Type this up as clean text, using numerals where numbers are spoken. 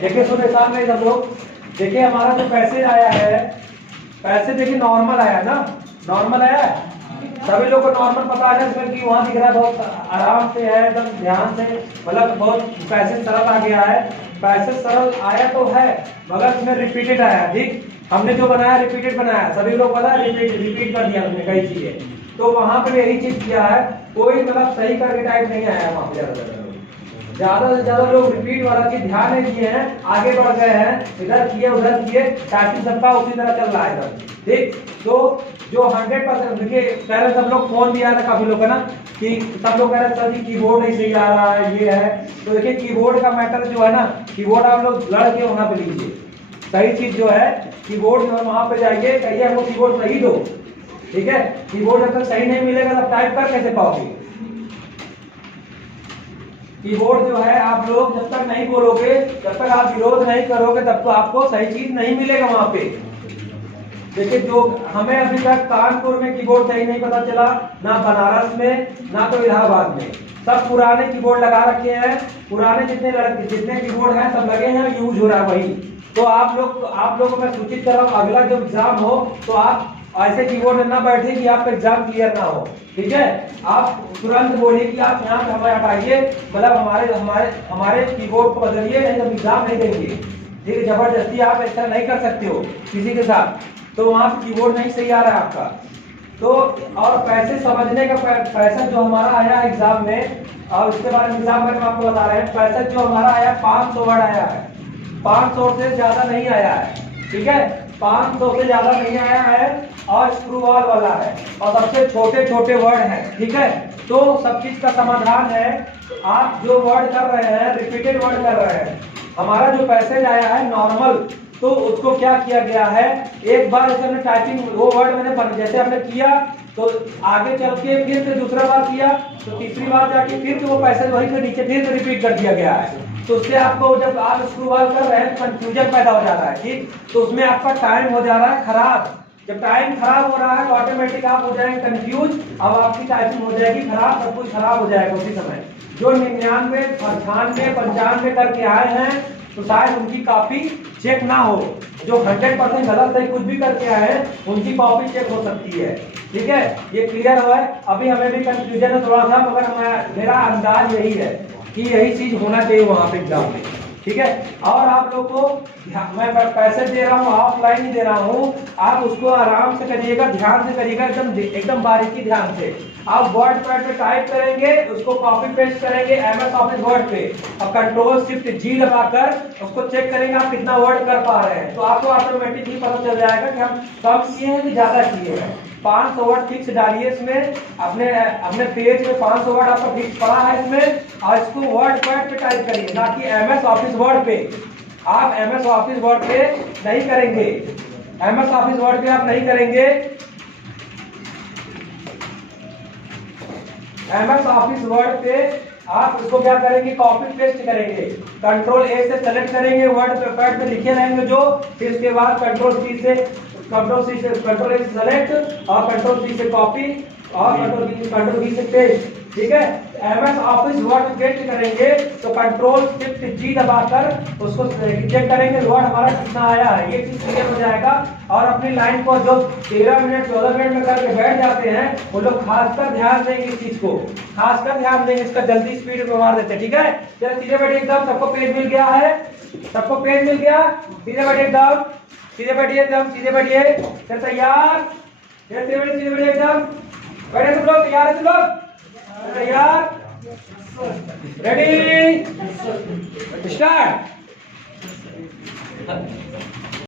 देखिए सुबह शाम में सब लोग देखिए हमारा जो पैसे आया है, पैसे देखिए नॉर्मल आया ना, नॉर्मल आया है। सभी लोग को नॉर्मल पता है इसमें कि वहाँ दिख रहा है बहुत आराम से है, एकदम ध्यान से, मतलब बहुत पैसे सरल आ गया है। पैसे सरल आया तो है मगर इसमें रिपीटेड आया। ठीक, हमने जो बनाया रिपीटेड बनाया, सभी लोग पता है रिपीट कर दिया हमने कई चीजें, तो वहां पे यही चीज किया है। कोई मतलब सही करके टाइप नहीं आया वहां पे। ज्यादा से ज्यादा लोग रिपीट वाला चीज ध्यान नहीं दिए हैं, आगे बढ़ गए हैं, इधर किए उधर किए, ताकि सबका उसी तरह चल रहा है इधर। ठीक, तो जो 100% देखिए पहले सब लोग फोन भी आया था काफी लोग का ना, कि सब लोग कह रहे सर जी कीबोर्ड नहीं सही आ रहा है, ये है। तो देखिए कीबोर्ड का मैटर जो है ना, कीबोर्ड आप लोग लड़ के वहां पे लीजिए। सही चीज जो है कीबोर्ड जो है वहां पे जाइए, कहिए हमको कीबोर्ड सही दो। ठीक है, कीबोर्ड जब तक सही नहीं मिलेगा तब टाइप कर कैसे पाओगे। कीबोर्ड जो है आप लोग जब तक नहीं बोलोगे, जब तक आप विरोध नहीं करोगे, तब तो आपको सही चीज नहीं मिलेगा वहां पे। देखिए जो हमें अभी तक कानपुर में कीबोर्ड सही नहीं पता चला, ना बनारस में, ना तो इलाहाबाद में। सब पुराने कीबोर्ड लगा रखे हैं, पुराने जितने कीबोर्ड हैं सब लगे हैं, यूज हो रहा है वही। तो आप लोग को मैं सूचित कर रहा हूँ, अगला जो एग्जाम हो तो आप ऐसे कीबोर्ड में ना बैठे कि आपका एग्जाम क्लियर ना हो। ठीक है, आप तुरंत बोलिए कि आप यहाँ से हमें हटाइए, मतलब हमारे कीबोर्ड को बदलिए, नहीं तो एग्जाम नहीं देंगे। ठीक है, जबरदस्ती आप ऐसा नहीं कर सकते हो किसी के साथ। तो वहाँ पे कीबोर्ड नहीं सही आ रहा है आपका। तो और पैसे समझने का पैसा जो हमारा आया एग्जाम में, और उसके बारे में एग्जाम में आपको बता रहे हैं, पैसा जो हमारा आया 500 वर्ड आया है, 500 से ज्यादा नहीं आया है। ठीक है, 500 से ज्यादा नहीं आया है, और स्क्रूवॉल वाला है, और सबसे छोटे छोटे वर्ड हैं। ठीक है, तो सब चीज का समाधान है। आप जो वर्ड कर रहे हैं रिपीटेड वर्ड कर रहे हैं। हमारा जो पैसेज आया है नॉर्मल, तो उसको क्या किया गया है, एक बार जैसे हमने टाइपिंग वो वर्ड मैंने जैसे हमने किया, तो आगे चल के फिर से दूसरा बार किया, तो तीसरी बार जाके फिर से वो पैसेज वहीं से नीचे फिर से रिपीट कर दिया गया है। तो उससे आपको जब आप स्क्रूवॉल कर रहे हैं कंफ्यूजन पैदा हो जाता है। ठीक, तो उसमें आपका टाइम हो जा रहा है खराब। जब टाइम खराब हो रहा है तो ऑटोमेटिक आप हो जाएंगे कंफ्यूज, अब आपकी टाइपिंग हो जाएगी खराब, सब कुछ खराब हो जाएगा उसी समय। जो 99, 98, 95 करके आए हैं तो शायद उनकी कॉपी चेक ना हो। जो 100% गलत सही कुछ भी करके आए हैं उनकी कॉपी चेक हो सकती है। ठीक है, ये क्लियर हुआ है। अभी हमें भी कंफ्यूजन है थोड़ा सा, मगर मेरा अंदाज यही है कि यही चीज होना चाहिए वहां पे एग्जाम में। ठीक है, और आप लोग को मैं पैसे दे रहा हूँ, ऑफलाइन ही दे रहा हूँ, आप उसको आराम से करिएगा, ध्यान से करिएगा, एकदम बारीकी ध्यान से। आप वर्ड पैड पे टाइप करेंगे, उसको कॉपी पेस्ट करेंगे MS ऑफिस वर्ड पे, और कंट्रोल शिफ्ट G दबाकर उसको चेक करेंगे आप कितना वर्ड कर पा रहे हैं। तो आपको ऑटोमेटिकली पता चल जाएगा कि हम कम किए हैं कि ज्यादा किए हैं। 500 वर्ड फिक्स डालिए इसमें, अपने पेज में 500 वर्ड आपका फिक्स पड़ा है इसमें, और इसको वर्ड पैड पे टाइप करिए, ना कि MS ऑफिस वर्ड पे। आप MS ऑफिस वर्ड पे नहीं करेंगे, MS ऑफिस वर्ड पे आप नहीं करेंगे। MS ऑफिस वर्ड पे आप इसको क्या करेंगे, कॉपी पेस्ट करेंगे, कंट्रोल A से सेलेक्ट करेंगे, वर्ड पैड पे लिखे रहेंगे जो, फिर उसके बाद कंट्रोल C से सेलेक्ट, और कंट्रोल C से कॉपी, और कंट्रोल V से पेस्ट। ठीक है, MS ऑफिस वर्ड पेस्ट करेंगे तो कंट्रोल शिफ्ट G दबाकर उसको चेक करेंगे वर्ड हमारा कितना आया है, ये चीज क्लियर हो जाएगा। और अपनी लाइन को जो 13 मिनट 14 मिनट में करके बैठ जाते हैं वो लोग खासकर ध्यान देंगे, इस चीज को खासकर ध्यान देंगे, इसका जल्दी स्पीड में मार देते हैं। ठीक है, चलिए सीधे बैठिए एकदम, सबको पेज मिल गया है, सबको पेज मिल गया, सीधे बैठिए एकदम, सीधे बैठिए एकदम, सीधे बैठिए, फिर तैयार, सीधे बैठिए एकदम, बैठे तुम लोग, तैयार है तुम लोग, तैयार, रेडी, स्टार्ट।